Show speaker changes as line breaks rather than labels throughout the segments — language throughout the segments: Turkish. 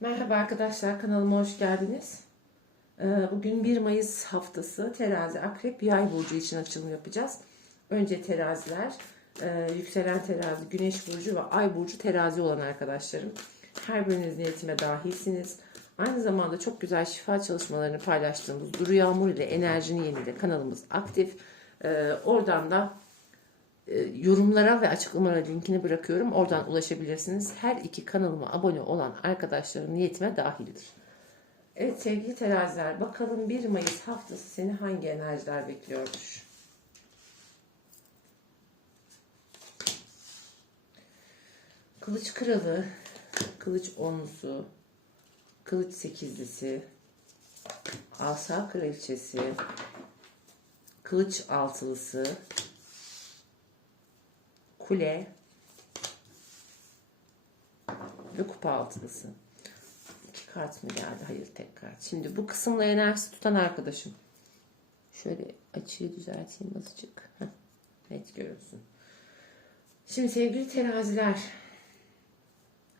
Merhaba arkadaşlar kanalıma hoş geldiniz. Ee, Bugün 1 Mayıs haftası terazi akrep yay burcu için açılım yapacağız. Önce teraziler, e, yükselen terazi, güneş burcu ve ay burcu terazi olan arkadaşlarım. Her biriniz niyetime dahilsiniz. Aynı zamanda çok güzel şifa çalışmalarını paylaştığımız Duru Yağmur ile Enerjini Yenile kanalımız aktif. Ee, Oradan da yorumlara ve açıklamalara linkini bırakıyorum. Oradan ulaşabilirsiniz. Her iki kanalıma abone olan arkadaşlarım niyetime dahildir. Evet sevgili teraziler bakalım 1 Mayıs haftası seni hangi enerjiler bekliyormuş? Kılıç kralı, kılıç onlusu, kılıç sekizlisi, asa kraliçesi, kılıç altılısı, kule ve kupa altılısı. İki kart mı geldi? Hayır tek kart. Şimdi bu kısımla enerjisi tutan arkadaşım. Şöyle açıyı düzelteyim azıcık. Heh, net görünsün. Şimdi sevgili teraziler.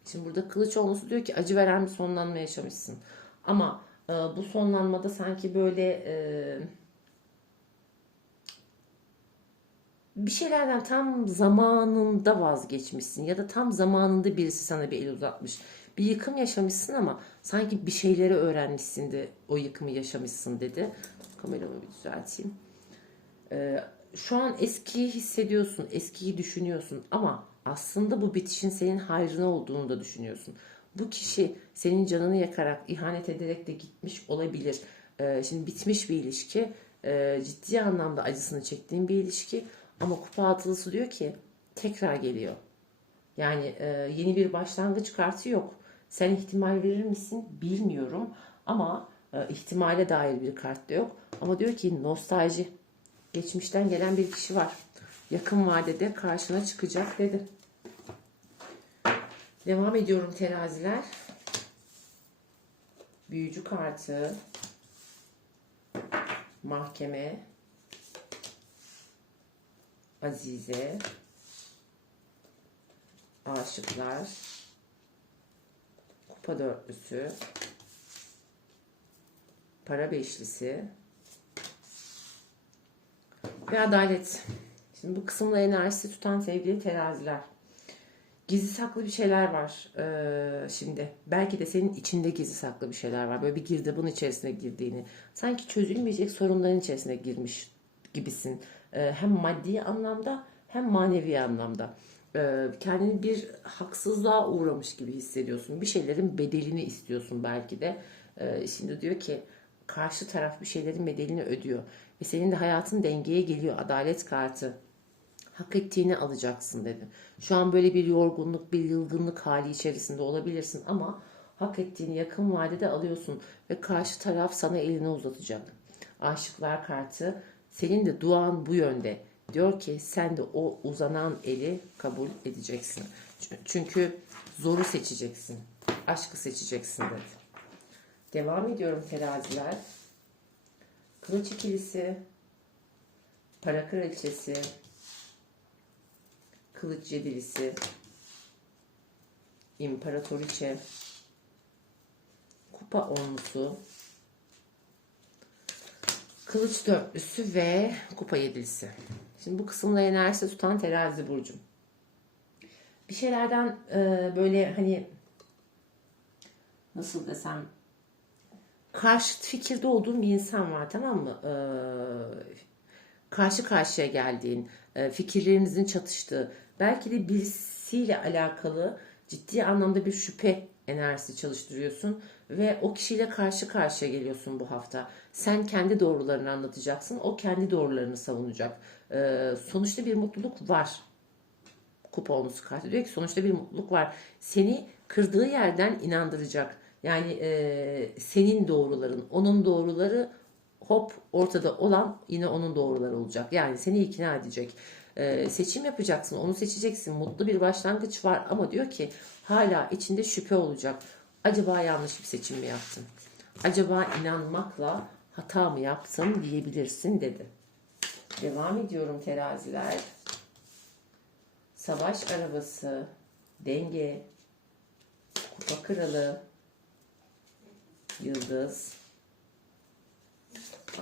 Şimdi burada kılıç olması diyor ki acı veren bir sonlanma yaşamışsın. Ama e, bu sonlanmada sanki böyle e, bir şeylerden tam zamanında vazgeçmişsin ya da tam zamanında birisi sana bir el uzatmış. Bir yıkım yaşamışsın ama sanki bir şeyleri öğrenmişsin de o yıkımı yaşamışsın dedi. Kameramı bir düzelteyim. Ee, şu an eskiyi hissediyorsun, eskiyi düşünüyorsun ama aslında bu bitişin senin hayrına olduğunu da düşünüyorsun. Bu kişi senin canını yakarak, ihanet ederek de gitmiş olabilir. Ee, şimdi bitmiş bir ilişki, e, ciddi anlamda acısını çektiğin bir ilişki ama kupa altılısı diyor ki tekrar geliyor. Yani e, yeni bir başlangıç kartı yok. Sen ihtimal verir misin bilmiyorum ama e, ihtimale dair bir kart da yok. Ama diyor ki nostalji. Geçmişten gelen bir kişi var. Yakın vadede karşına çıkacak dedi. Devam ediyorum teraziler. Büyücü kartı. Mahkeme. Azize. Aşıklar. Kupa dörtlüsü. Para beşlisi. Ve adalet. Şimdi bu kısımla enerjisi tutan sevgili teraziler. Gizli saklı bir şeyler var ee, şimdi. Belki de senin içinde gizli saklı bir şeyler var. Böyle bir girdabın içerisine girdiğini. Sanki çözülmeyecek sorunların içerisine girmiş gibisin. Ee, hem maddi anlamda hem manevi anlamda. Ee, kendini bir haksızlığa uğramış gibi hissediyorsun. Bir şeylerin bedelini istiyorsun belki de. Ee, şimdi diyor ki karşı taraf bir şeylerin bedelini ödüyor. Ve senin de hayatın dengeye geliyor. Adalet kartı hak ettiğini alacaksın dedi. Şu an böyle bir yorgunluk, bir yılgınlık hali içerisinde olabilirsin ama hak ettiğini yakın vadede alıyorsun ve karşı taraf sana elini uzatacak. Aşıklar kartı senin de duan bu yönde. Diyor ki sen de o uzanan eli kabul edeceksin. Çünkü zoru seçeceksin. Aşkı seçeceksin dedi. Devam ediyorum teraziler. Kılıç ikilisi, para kraliçesi, kılıç yedilisi, imparatoriçe, kupa onlusu, kılıç dörtlüsü ve kupa yedilisi. Şimdi bu kısımla enerjisi tutan terazi burcum. Bir şeylerden e, böyle hani nasıl desem karşı fikirde olduğun bir insan var tamam mı? E, karşı karşıya geldiğin, e, fikirlerinizin çatıştığı, belki de birisiyle alakalı ciddi anlamda bir şüphe enerjisi çalıştırıyorsun ve o kişiyle karşı karşıya geliyorsun bu hafta. Sen kendi doğrularını anlatacaksın, o kendi doğrularını savunacak. E, sonuçta bir mutluluk var. Kupa onusu kartı diyor ki sonuçta bir mutluluk var. Seni kırdığı yerden inandıracak. Yani e, senin doğruların, onun doğruları hop ortada olan yine onun doğruları olacak. Yani seni ikna edecek. Ee, seçim yapacaksın, onu seçeceksin. Mutlu bir başlangıç var ama diyor ki hala içinde şüphe olacak. Acaba yanlış bir seçim mi yaptın? Acaba inanmakla hata mı yaptın diyebilirsin dedi. Devam ediyorum teraziler. Savaş arabası, denge, kupa kralı, yıldız,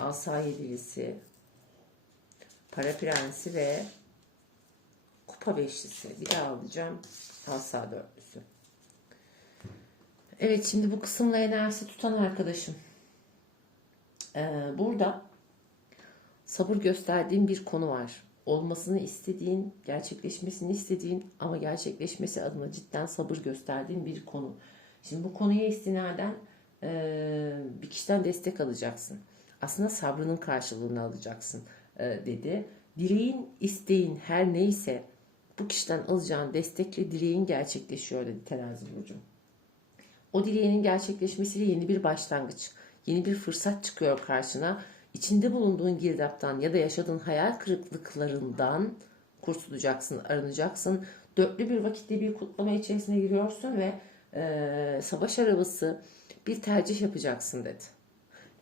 asa yedilisi, para prensi ve kupa beşlisi. Bir daha alacağım. Asa dörtlüsü. Evet şimdi bu kısımla enerjisi tutan arkadaşım. Ee, burada sabır gösterdiğin bir konu var. Olmasını istediğin, gerçekleşmesini istediğin ama gerçekleşmesi adına cidden sabır gösterdiğin bir konu. Şimdi bu konuya istinaden e, bir kişiden destek alacaksın. Aslında sabrının karşılığını alacaksın e, dedi. Dileğin, isteğin her neyse bu kişiden alacağın destekle dileğin gerçekleşiyor dedi terazi burcum. O dileğinin gerçekleşmesiyle yeni bir başlangıç, yeni bir fırsat çıkıyor karşına. İçinde bulunduğun girdaptan ya da yaşadığın hayal kırıklıklarından kurtulacaksın, arınacaksın. Dörtlü bir vakitte bir kutlama içerisine giriyorsun ve e, savaş arabası bir tercih yapacaksın dedi.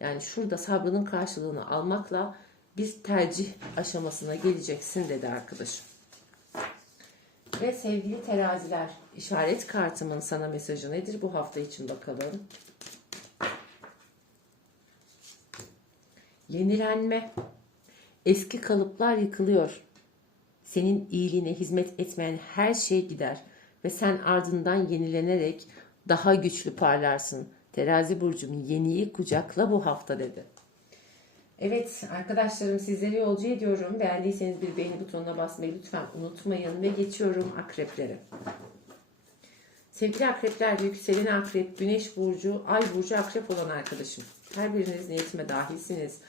Yani şurada sabrının karşılığını almakla bir tercih aşamasına geleceksin dedi arkadaşım. Ve sevgili teraziler, işaret kartımın sana mesajı nedir bu hafta için bakalım. Yenilenme. Eski kalıplar yıkılıyor. Senin iyiliğine hizmet etmeyen her şey gider ve sen ardından yenilenerek daha güçlü parlarsın. Terazi burcum yeniyi kucakla bu hafta dedi. Evet arkadaşlarım sizleri yolcu ediyorum. Beğendiyseniz bir beğeni butonuna basmayı lütfen unutmayın ve geçiyorum akreplere. Sevgili akrepler, yükselen akrep, güneş burcu, ay burcu akrep olan arkadaşım. Her biriniz niyetime dahilsiniz.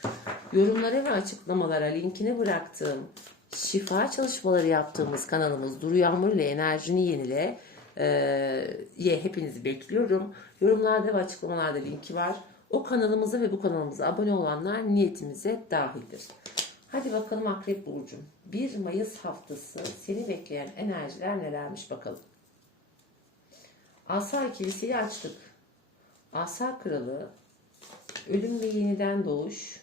Yorumlara ve açıklamalara linkini bıraktığım şifa çalışmaları yaptığımız kanalımız Duru Yağmur ile enerjini yenile e, ye hepinizi bekliyorum. Yorumlarda ve açıklamalarda linki var. O kanalımıza ve bu kanalımıza abone olanlar niyetimize dahildir. Hadi bakalım Akrep Burcu'm. 1 Mayıs haftası seni bekleyen enerjiler nelermiş bakalım. Asa ikilisiyi açtık. Asa kralı, ölüm ve yeniden doğuş,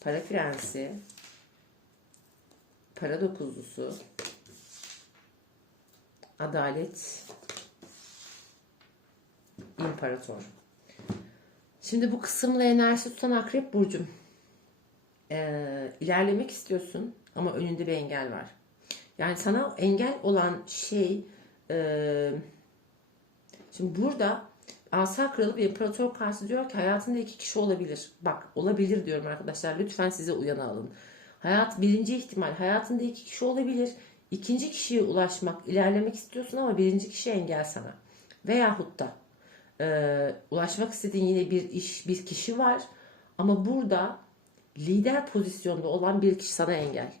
para prensi, para dokuzlusu, adalet, imparator. Şimdi bu kısımla enerji tutan akrep burcum. Ee, ilerlemek istiyorsun ama önünde bir engel var. Yani sana engel olan şey e, şimdi burada Asa Kralı bir imparator karşı diyor ki hayatında iki kişi olabilir. Bak olabilir diyorum arkadaşlar. Lütfen size uyana alın. Hayat birinci ihtimal. Hayatında iki kişi olabilir. İkinci kişiye ulaşmak, ilerlemek istiyorsun ama birinci kişi engel sana. Veyahut da e, ulaşmak istediğin yine bir iş, bir kişi var. Ama burada lider pozisyonda olan bir kişi sana engel.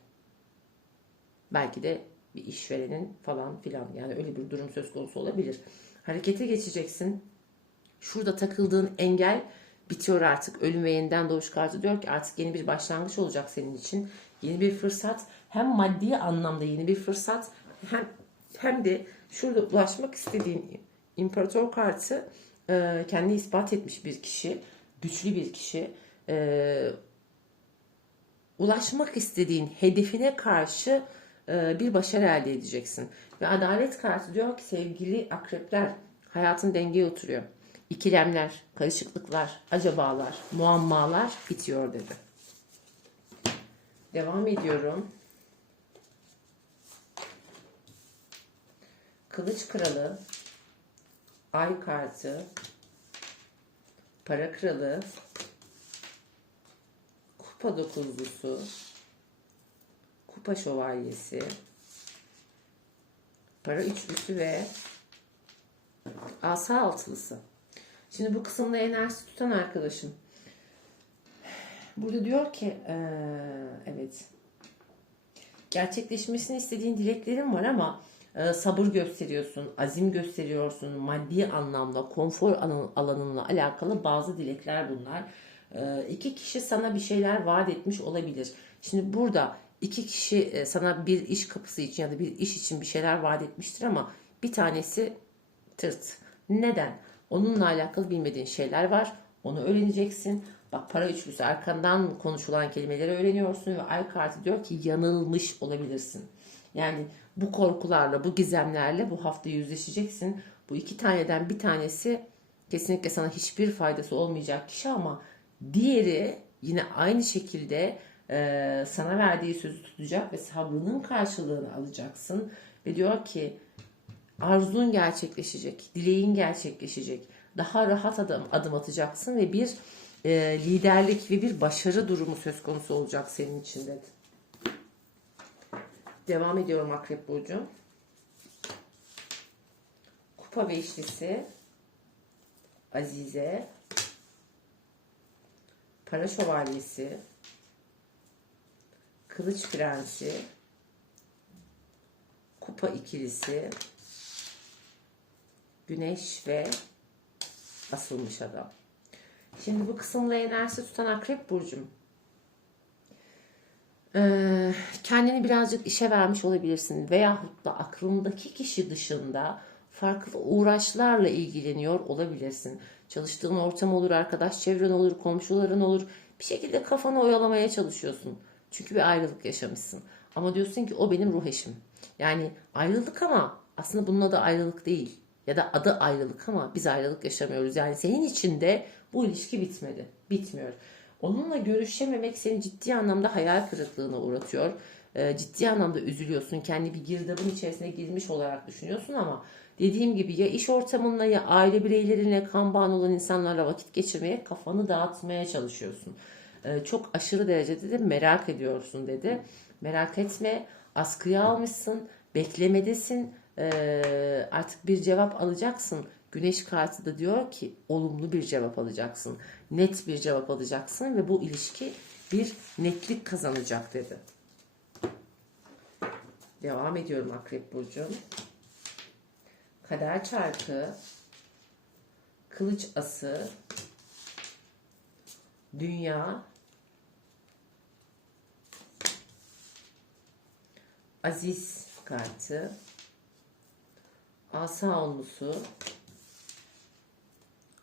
Belki de bir işverenin falan filan yani öyle bir durum söz konusu olabilir. Harekete geçeceksin. Şurada takıldığın engel bitiyor artık. Ölüm ve yeniden doğuş kartı diyor ki artık yeni bir başlangıç olacak senin için. Yeni bir fırsat. Hem maddi anlamda yeni bir fırsat hem hem de şurada ulaşmak istediğin imparator kartı e, kendini ispat etmiş bir kişi, güçlü bir kişi. E, ulaşmak istediğin hedefine karşı e, bir başarı elde edeceksin. Ve adalet kartı diyor ki sevgili akrepler hayatın dengeye oturuyor. İkilemler, karışıklıklar, acabalar, muammalar bitiyor dedi. Devam ediyorum. Kılıç kralı, ay kartı, para kralı, kupa dokuzlusu, kupa şövalyesi, para üçlüsü ve asa altılısı. Şimdi bu kısımda enerji tutan arkadaşım. Burada diyor ki ee, evet. Gerçekleşmesini istediğin dileklerin var ama sabır gösteriyorsun, azim gösteriyorsun, maddi anlamda konfor alanınla alakalı bazı dilekler bunlar. E, iki kişi sana bir şeyler vaat etmiş olabilir. Şimdi burada iki kişi e, sana bir iş kapısı için ya da bir iş için bir şeyler vaat etmiştir ama bir tanesi tırt. Neden? Onunla alakalı bilmediğin şeyler var. Onu öğreneceksin. Bak para üçlüsü arkandan konuşulan kelimeleri öğreniyorsun ve ay kartı diyor ki yanılmış olabilirsin. Yani bu korkularla, bu gizemlerle bu hafta yüzleşeceksin. Bu iki taneden bir tanesi kesinlikle sana hiçbir faydası olmayacak kişi ama diğeri yine aynı şekilde e, sana verdiği sözü tutacak ve sabrının karşılığını alacaksın ve diyor ki arzun gerçekleşecek, dileğin gerçekleşecek. Daha rahat adım, adım atacaksın ve bir e, liderlik ve bir başarı durumu söz konusu olacak senin için dedi. Devam ediyorum Akrep Burcu. Kupa Beşlisi, Azize, Para Şövalyesi, Kılıç Prensi, Kupa ikilisi, Güneş ve Asılmış Adam. Şimdi bu kısımla enerjisi tutan Akrep Burcu'm. Ee, kendini birazcık işe vermiş olabilirsin veyahut da aklındaki kişi dışında farklı uğraşlarla ilgileniyor olabilirsin. Çalıştığın ortam olur, arkadaş çevren olur, komşuların olur. Bir şekilde kafanı oyalamaya çalışıyorsun. Çünkü bir ayrılık yaşamışsın. Ama diyorsun ki o benim ruh eşim. Yani ayrılık ama aslında bunun adı ayrılık değil. Ya da adı ayrılık ama biz ayrılık yaşamıyoruz. Yani senin için de bu ilişki bitmedi. Bitmiyor. Onunla görüşememek seni ciddi anlamda hayal kırıklığına uğratıyor. Ee, ciddi anlamda üzülüyorsun. Kendi bir girdabın içerisine girmiş olarak düşünüyorsun ama dediğim gibi ya iş ortamınla ya aile bireylerinle kan bağın olan insanlarla vakit geçirmeye kafanı dağıtmaya çalışıyorsun. Ee, çok aşırı derecede de merak ediyorsun dedi. Merak etme askıya almışsın beklemedesin Ee, artık bir cevap alacaksın. Güneş kartı da diyor ki olumlu bir cevap alacaksın. Net bir cevap alacaksın ve bu ilişki bir netlik kazanacak dedi. Devam ediyorum Akrep Burcu. Kader çarkı, kılıç ası, dünya, aziz kartı, asa onlusu,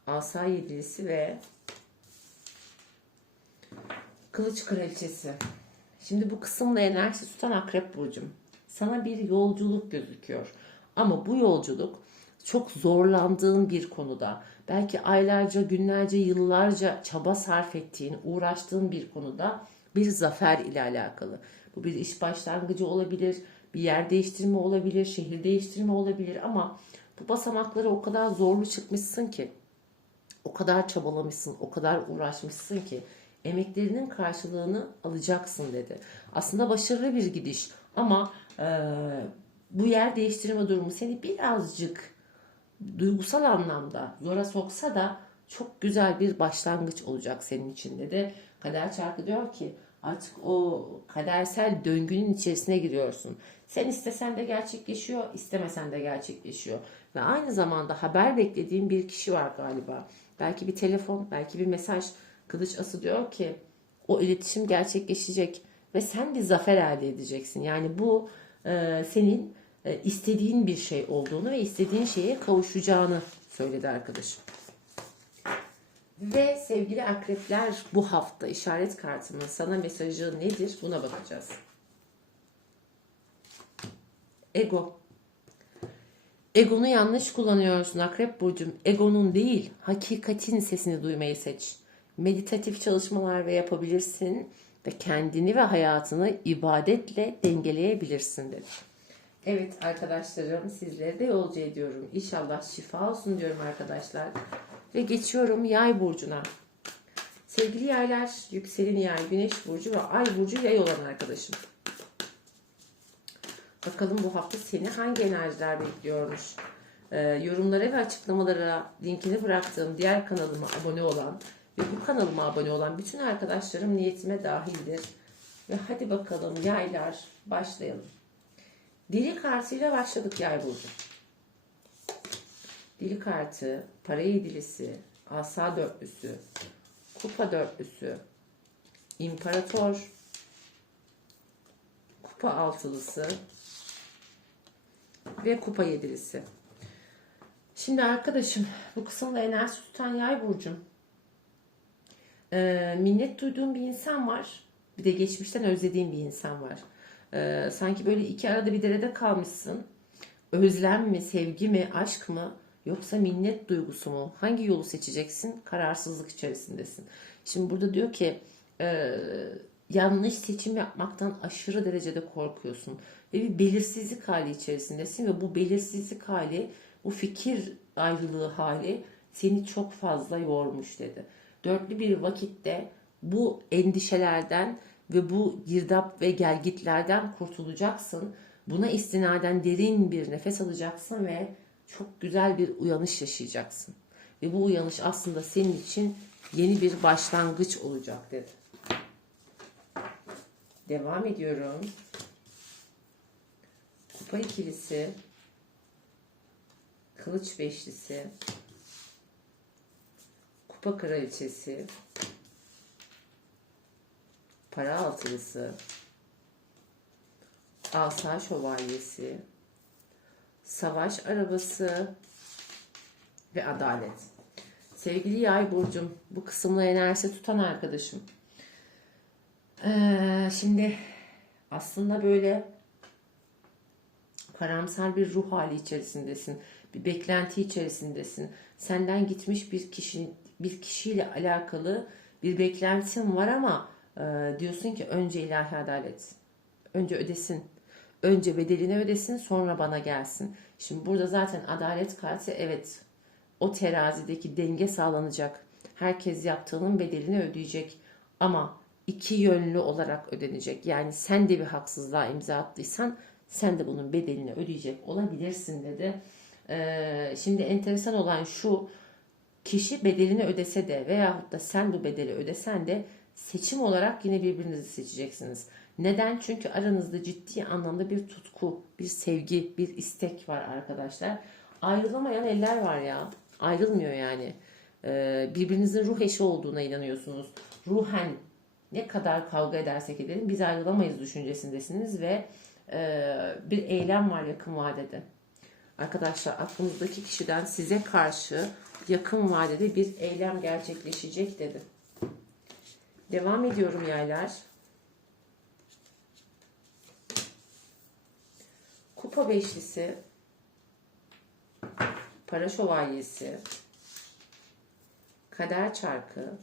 asa yedilisi ve kılıç kraliçesi. Şimdi bu kısımla enerji tutan akrep burcum. Sana bir yolculuk gözüküyor. Ama bu yolculuk çok zorlandığın bir konuda, belki aylarca, günlerce, yıllarca çaba sarf ettiğin, uğraştığın bir konuda bir zafer ile alakalı. Bu bir iş başlangıcı olabilir, bir yer değiştirme olabilir, şehir değiştirme olabilir ama bu basamakları o kadar zorlu çıkmışsın ki, o kadar çabalamışsın, o kadar uğraşmışsın ki emeklerinin karşılığını alacaksın dedi. Aslında başarılı bir gidiş ama e, bu yer değiştirme durumu seni birazcık duygusal anlamda zora soksa da çok güzel bir başlangıç olacak senin için dedi. Kader çarkı diyor ki artık o kadersel döngünün içerisine giriyorsun. Sen istesen de gerçekleşiyor, istemesen de gerçekleşiyor. Ve aynı zamanda haber beklediğin bir kişi var galiba. Belki bir telefon, belki bir mesaj. Kılıç Ası diyor ki o iletişim gerçekleşecek ve sen bir zafer elde edeceksin. Yani bu e, senin e, istediğin bir şey olduğunu ve istediğin şeye kavuşacağını söyledi arkadaşım. Ve sevgili akrepler bu hafta işaret kartının sana mesajı nedir buna bakacağız. Ego. Egonu yanlış kullanıyorsun Akrep Burcu'm. Egonun değil, hakikatin sesini duymayı seç. Meditatif çalışmalar ve yapabilirsin ve kendini ve hayatını ibadetle dengeleyebilirsin dedi. Evet arkadaşlarım sizleri de yolcu ediyorum. İnşallah şifa olsun diyorum arkadaşlar. Ve geçiyorum yay burcuna. Sevgili yaylar, yükselen yay, güneş burcu ve ay burcu yay olan arkadaşım. Bakalım bu hafta seni hangi enerjiler bekliyormuş. Ee, yorumlara ve açıklamalara linkini bıraktığım diğer kanalıma abone olan ve bu kanalıma abone olan bütün arkadaşlarım niyetime dahildir. Ve hadi bakalım yaylar başlayalım. Dili kartıyla başladık yay burcu. Dili kartı, para yedilisi, asa dörtlüsü, kupa dörtlüsü, imparator, kupa altılısı ve kupa yedilisi. Şimdi arkadaşım bu kısımda enerji tutan yay burcum. Ee, minnet duyduğum bir insan var. Bir de geçmişten özlediğim bir insan var. Ee, sanki böyle iki arada bir derede kalmışsın. Özlem mi, sevgi mi, aşk mı? Yoksa minnet duygusu mu? Hangi yolu seçeceksin? Kararsızlık içerisindesin. Şimdi burada diyor ki e, yanlış seçim yapmaktan aşırı derecede korkuyorsun. Ve bir belirsizlik hali içerisindesin ve bu belirsizlik hali, bu fikir ayrılığı hali seni çok fazla yormuş dedi. Dörtlü bir vakitte bu endişelerden ve bu girdap ve gelgitlerden kurtulacaksın. Buna istinaden derin bir nefes alacaksın ve çok güzel bir uyanış yaşayacaksın. Ve bu uyanış aslında senin için yeni bir başlangıç olacak dedi. Devam ediyorum. Kupa ikilisi, kılıç beşlisi, kupa kraliçesi, para altılısı, asa şövalyesi, savaş arabası ve adalet. Sevgili yay burcum, bu kısımla enerjisi tutan arkadaşım. Ee, şimdi aslında böyle karamsar bir ruh hali içerisindesin. Bir beklenti içerisindesin. Senden gitmiş bir kişinin bir kişiyle alakalı bir beklentin var ama e, diyorsun ki önce ilahi adalet. Önce ödesin. Önce bedelini ödesin sonra bana gelsin. Şimdi burada zaten adalet kartı evet o terazideki denge sağlanacak. Herkes yaptığının bedelini ödeyecek. Ama iki yönlü olarak ödenecek. Yani sen de bir haksızlığa imza attıysan sen de bunun bedelini ödeyecek olabilirsin dedi. Ee, şimdi enteresan olan şu kişi bedelini ödese de veyahut da sen bu bedeli ödesen de seçim olarak yine birbirinizi seçeceksiniz. Neden? Çünkü aranızda ciddi anlamda bir tutku, bir sevgi, bir istek var arkadaşlar. Ayrılamayan eller var ya. Ayrılmıyor yani. Ee, birbirinizin ruh eşi olduğuna inanıyorsunuz. Ruhen ne kadar kavga edersek edelim biz ayrılamayız düşüncesindesiniz ve bir eylem var yakın vadede. Arkadaşlar aklınızdaki kişiden size karşı yakın vadede bir eylem gerçekleşecek dedi. Devam ediyorum yaylar. Kupa beşlisi, para şövalyesi, kader çarkı,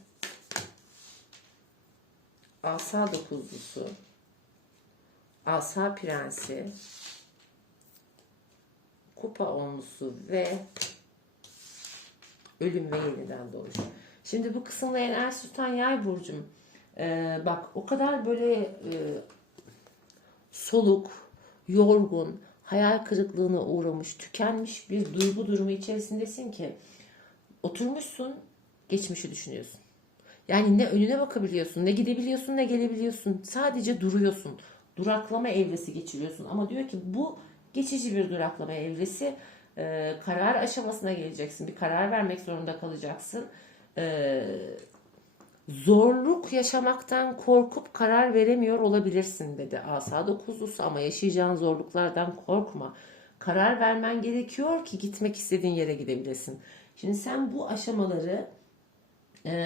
asa dokuzlusu, asa prensi, kupa onlusu ve ölüm ve yeniden doğuş. Şimdi bu kısımda enerji tutan yay burcum. Ee, bak o kadar böyle e, soluk, yorgun, hayal kırıklığına uğramış, tükenmiş bir duygu durumu içerisindesin ki oturmuşsun, geçmişi düşünüyorsun. Yani ne önüne bakabiliyorsun, ne gidebiliyorsun, ne gelebiliyorsun. Sadece duruyorsun. Duraklama evresi geçiriyorsun. Ama diyor ki bu geçici bir duraklama evresi. Ee, karar aşamasına geleceksin. Bir karar vermek zorunda kalacaksın. Ee, zorluk yaşamaktan korkup karar veremiyor olabilirsin dedi asa dokuzlusu ama yaşayacağın zorluklardan korkma. Karar vermen gerekiyor ki gitmek istediğin yere gidebilesin. Şimdi sen bu aşamaları e,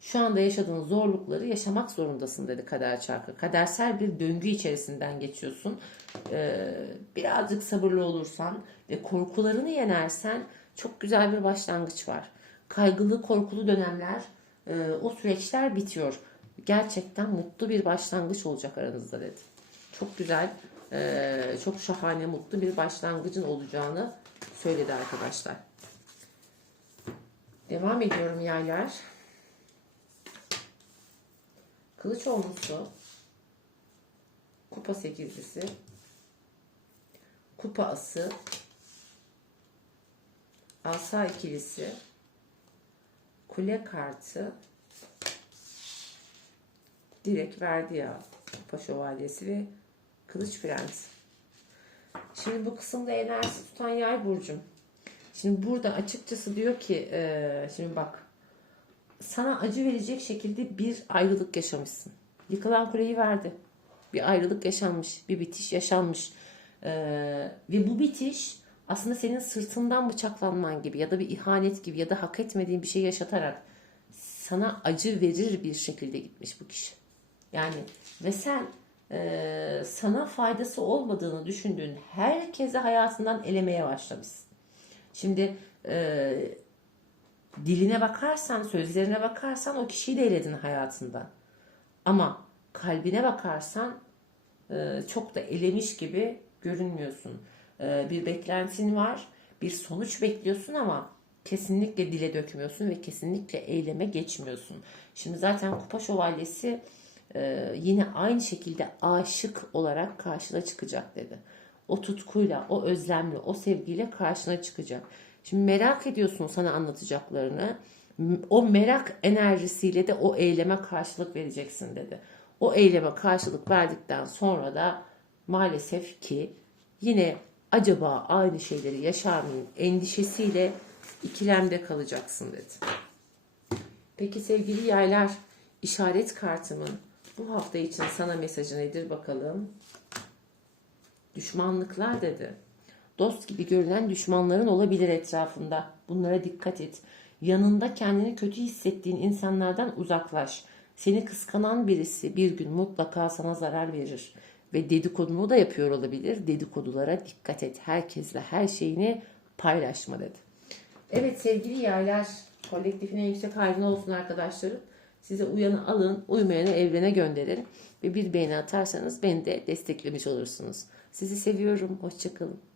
şu anda yaşadığın zorlukları yaşamak zorundasın dedi kader çarkı. Kadersel bir döngü içerisinden geçiyorsun. E, birazcık sabırlı olursan ve korkularını yenersen çok güzel bir başlangıç var. Kaygılı, korkulu dönemler e, o süreçler bitiyor. Gerçekten mutlu bir başlangıç olacak aranızda dedi. Çok güzel, e, çok şahane, mutlu bir başlangıcın olacağını söyledi arkadaşlar. Devam ediyorum yaylar. Kılıç olmuşsu, kupa sekizlisi, kupa ası, asa ikilisi, kule kartı. Direkt verdi ya kupa şövalyesi ve kılıç prens. Şimdi bu kısımda enerji tutan yay burcum. Şimdi burada açıkçası diyor ki şimdi bak sana acı verecek şekilde bir ayrılık yaşamışsın. Yıkılan kuleyi verdi. Bir ayrılık yaşanmış, bir bitiş yaşanmış. E, ve bu bitiş aslında senin sırtından bıçaklanman gibi ya da bir ihanet gibi ya da hak etmediğin bir şey yaşatarak sana acı verir bir şekilde gitmiş bu kişi. Yani ve sen e, sana faydası olmadığını düşündüğün herkese hayatından elemeye başlamışsın. Şimdi e, diline bakarsan, sözlerine bakarsan o kişiyi de eledin hayatında. Ama kalbine bakarsan e, çok da elemiş gibi görünmüyorsun. E, bir beklentin var, bir sonuç bekliyorsun ama kesinlikle dile dökmüyorsun ve kesinlikle eyleme geçmiyorsun. Şimdi zaten Kupa Şövalyesi e, yine aynı şekilde aşık olarak karşına çıkacak dedi. O tutkuyla, o özlemle, o sevgiyle karşına çıkacak. Şimdi merak ediyorsun sana anlatacaklarını. O merak enerjisiyle de o eyleme karşılık vereceksin dedi. O eyleme karşılık verdikten sonra da maalesef ki yine acaba aynı şeyleri yaşar mıyım endişesiyle ikilemde kalacaksın dedi. Peki sevgili yaylar, işaret kartımın bu hafta için sana mesajı nedir bakalım? Düşmanlıklar dedi. Dost gibi görünen düşmanların olabilir etrafında. Bunlara dikkat et. Yanında kendini kötü hissettiğin insanlardan uzaklaş. Seni kıskanan birisi bir gün mutlaka sana zarar verir. Ve dedikodunu da yapıyor olabilir. Dedikodulara dikkat et. Herkesle her şeyini paylaşma dedi. Evet sevgili yaylar, kolektifin en yüksek hayrına olsun arkadaşlarım. Size uyanı alın, uymayanı evrene gönderin. Ve bir beğeni atarsanız beni de desteklemiş olursunuz. Sizi seviyorum. Hoşçakalın.